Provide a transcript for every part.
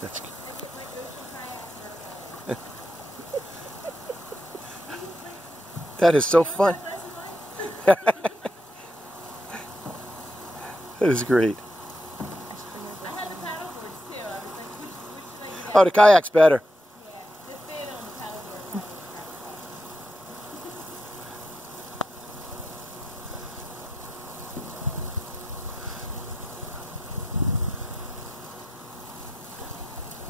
That's that is so fun. That is great. I had the paddleboards too. I was like, which should I do? Oh, the kayak's better. Yeah, this bit on the paddleboard.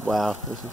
Wow, this is